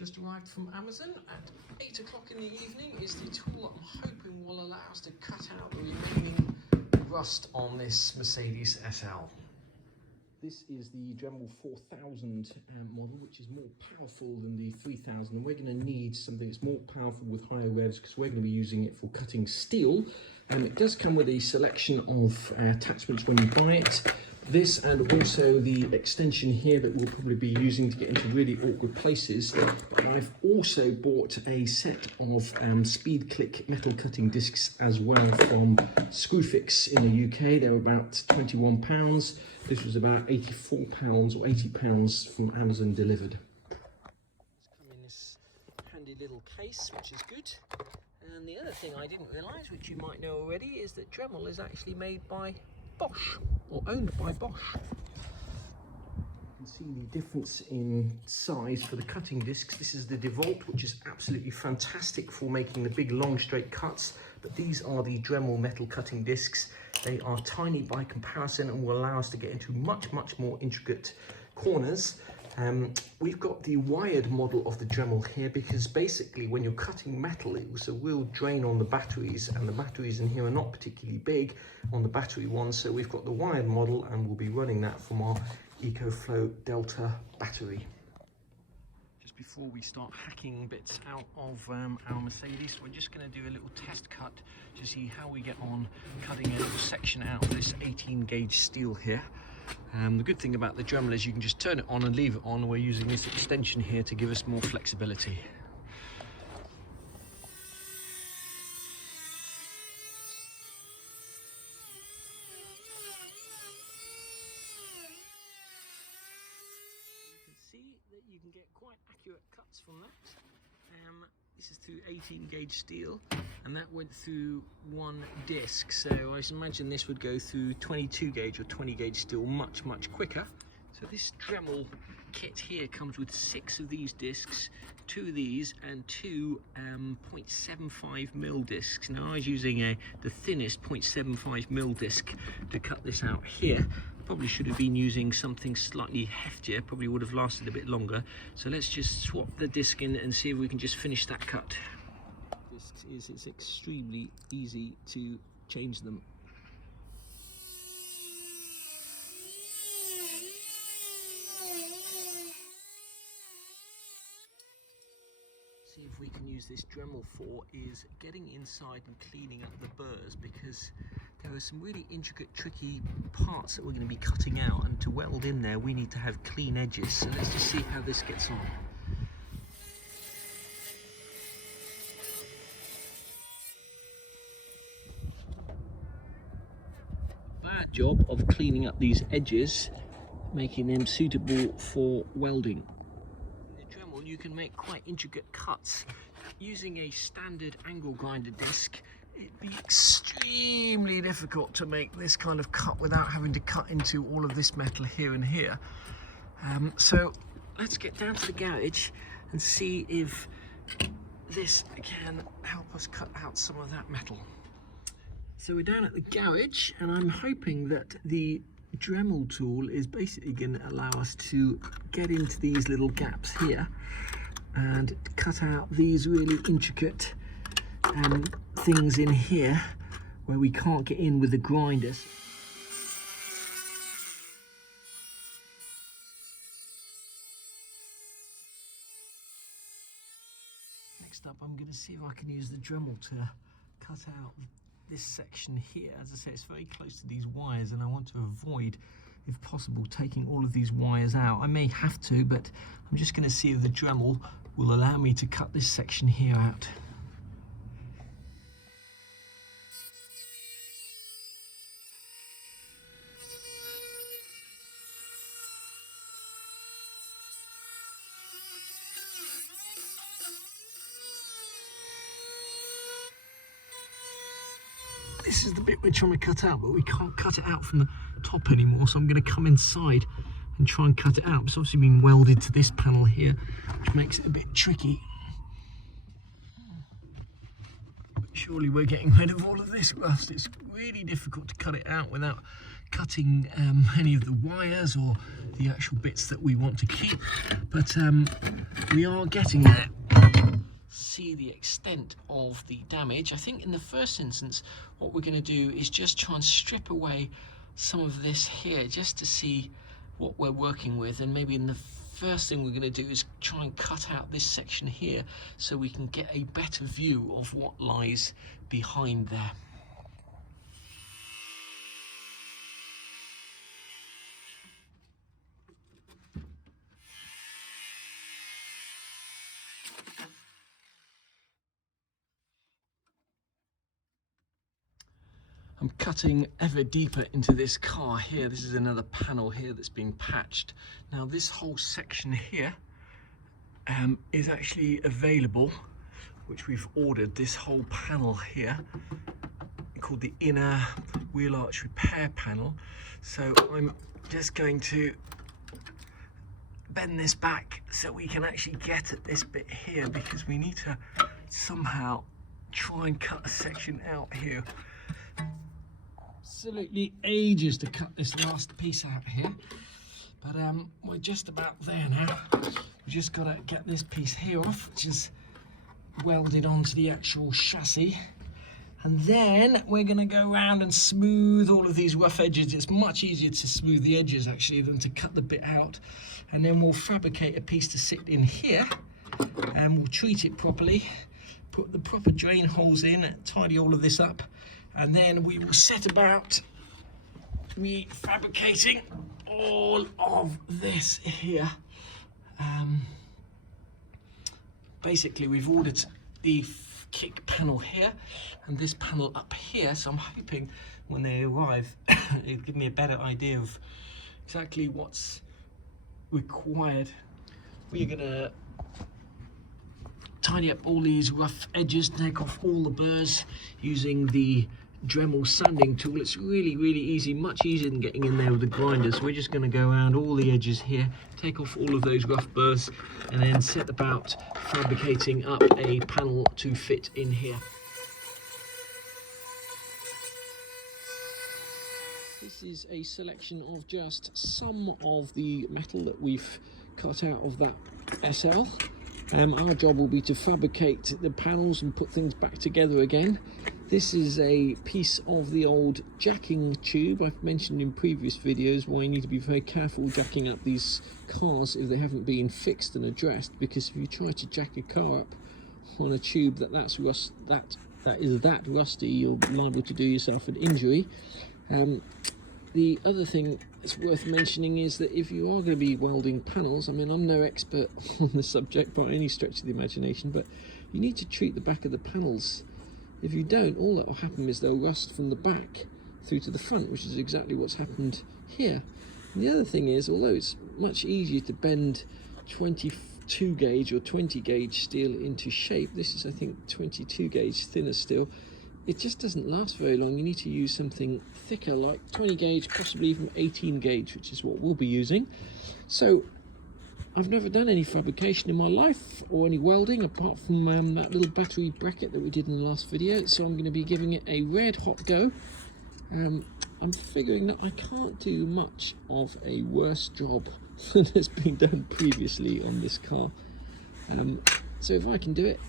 Just arrived from Amazon at 8 o'clock in the evening. Is the tool that I'm hoping will allow us to cut out the remaining rust on this Mercedes SL. This is the Dremel 4000 model, which is more powerful than the 3000, and we're going to need something that's more powerful with higher revs because we're going to be using it for cutting steel. It does come with a selection of attachments when you buy it. This and also the extension here that we'll probably be using to get into really awkward places. But I've also bought a set of speed click metal cutting discs as well from Screwfix in the UK. They're about £21. This was about £84 or £80 from Amazon delivered. It's come in this handy little case, which is good. And the other thing I didn't realise, which you might know already, is that Dremel is actually made by Bosch, or owned by Bosch. You can see the difference in size for the cutting discs. This is the DeWalt, which is absolutely fantastic for making the big long straight cuts, but these are the Dremel metal cutting discs. They are tiny by comparison and will allow us to get into much more intricate corners. We've got the wired model of the Dremel here because basically when you're cutting metal, it was a real drain on the batteries, and the batteries in here are not particularly big on the battery one, so we've got the wired model and we'll be running that from our EcoFlow Delta battery. Just before we start hacking bits out of our Mercedes, we're just going to do a little test cut to see how we get on cutting a little section out of this 18 gauge steel here. The good thing about the Dremel is you can just turn it on and leave it on. We're using this extension here to give us more flexibility. You can see that you can get quite accurate cuts from that. This is through 18 gauge steel, and that went through one disc, so I imagine this would go through 22 gauge or 20 gauge steel much quicker. So this Dremel kit here comes with 6 of these discs, 2 of these, and 2 0.75mm discs. Now I was using the thinnest 0.75mm disc to cut this out here. Probably should have been using something slightly heftier, probably would have lasted a bit longer. So let's just swap the disc in and see if we can just finish that cut. It's extremely easy to change them. See if we can use this Dremel for is getting inside and cleaning up the burrs, because there are some really intricate, tricky parts that we're going to be cutting out, and to weld in there we need to have clean edges. So let's just see how this gets on. Bad job of cleaning up these edges, making them suitable for welding. In the Dremel you can make quite intricate cuts. Using a standard angle grinder disc, it'd be extremely difficult to make this kind of cut without having to cut into all of this metal here and here. So let's get down to the garage and see if this can help us cut out some of that metal. So we're down at the garage, and I'm hoping that the Dremel tool is basically going to allow us to get into these little gaps here and cut out these really intricate things in here where we can't get in with the grinders. Next up, I'm going to see if I can use the Dremel to cut out this section here. As I say, it's very close to these wires, and I want to avoid, if possible, taking all of these wires out. I may have to, but I'm just going to see if the Dremel will allow me to cut this section here out. This is the bit we're trying to cut out, but we can't cut it out from the top anymore, so I'm going to come inside and try and cut it out. It's obviously been welded to this panel here, which makes it a bit tricky. But surely we're getting rid of all of this rust. It's really difficult to cut it out without cutting any of the wires or the actual bits that we want to keep, but we are getting there. See the extent of the damage. I think in the first instance what we're going to do is just try and strip away some of this here just to see what we're working with, and maybe in the first thing we're going to do is try and cut out this section here so we can get a better view of what lies behind there. I'm cutting ever deeper into this car here. This is another panel here that's being patched. Now this whole section here is actually available, which we've ordered. This whole panel here, called the inner wheel arch repair panel. So I'm just going to bend this back so we can actually get at this bit here, because we need to somehow try and cut a section out here. Absolutely ages to cut this last piece out here, but we're just about there now. We just got to get this piece here off, which is welded onto the actual chassis, and then we're going to go around and smooth all of these rough edges. It's much easier to smooth the edges actually than to cut the bit out, and then we'll fabricate a piece to sit in here, and we'll treat it properly, put the proper drain holes in, tidy all of this up, and then we will set about refabricating all of this here. Basically, we've ordered the kick panel here and this panel up here, so I'm hoping when they arrive it'll give me a better idea of exactly what's required. We're gonna tidy up all these rough edges, take off all the burrs using the Dremel sanding tool. It's really easy, much easier than getting in there with the grinders. We're just going to go around all the edges here, take off all of those rough burrs, and then set about fabricating up a panel to fit in here. This is a selection of just some of the metal that we've cut out of that SL. Our job will be to fabricate the panels and put things back together again. This is a piece of the old jacking tube. I've mentioned in previous videos why you need to be very careful jacking up these cars if they haven't been fixed and addressed, because if you try to jack a car up on a tube that is that rusty, you're liable to do yourself an injury. The other thing that's worth mentioning is that if you are going to be welding panels, I mean, I'm no expert on the subject by any stretch of the imagination, but you need to treat the back of the panels. If you don't, all that will happen is they'll rust from the back through to the front, which is exactly what's happened here. And the other thing is, although it's much easier to bend 22 gauge or 20 gauge steel into shape, this is, I think, 22 gauge thinner steel, it just doesn't last very long. You need to use something thicker like 20 gauge, possibly even 18 gauge, which is what we'll be using. So I've never done any fabrication in my life or any welding apart from that little battery bracket that we did in the last video, so I'm going to be giving it a red hot go. I'm figuring that I can't do much of a worse job than has been done previously on this car. So if I can do it,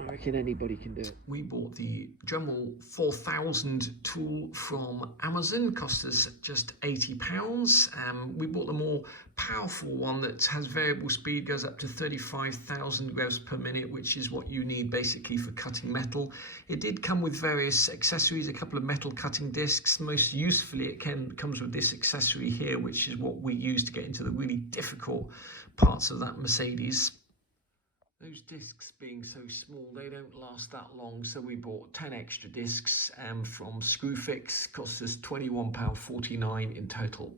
I reckon anybody can do it. We bought the Dremel 4000 tool from Amazon, cost us just £80. We bought the more powerful one that has variable speed, goes up to 35,000 revs per minute, which is what you need basically for cutting metal. It did come with various accessories, a couple of metal cutting discs. Most usefully, it comes with this accessory here, which is what we use to get into the really difficult parts of that Mercedes. Those discs being so small, they don't last that long, so we bought 10 extra discs from Screwfix, cost us £21.49 in total.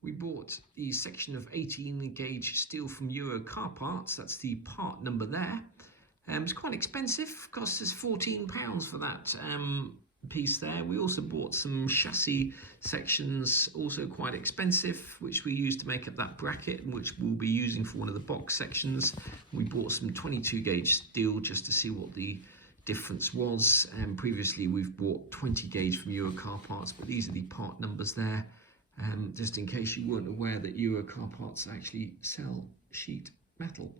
We bought the section of 18 gauge steel from Euro Car Parts, that's the part number there. It's quite expensive, cost us £14 for that piece there. We also bought some chassis sections, also quite expensive, which we used to make up that bracket, which we'll be using for one of the box sections. We bought some 22 gauge steel just to see what the difference was. Previously we've bought 20 gauge from Euro Car Parts, but these are the part numbers there, just in case you weren't aware that Euro Car Parts actually sell sheet metal.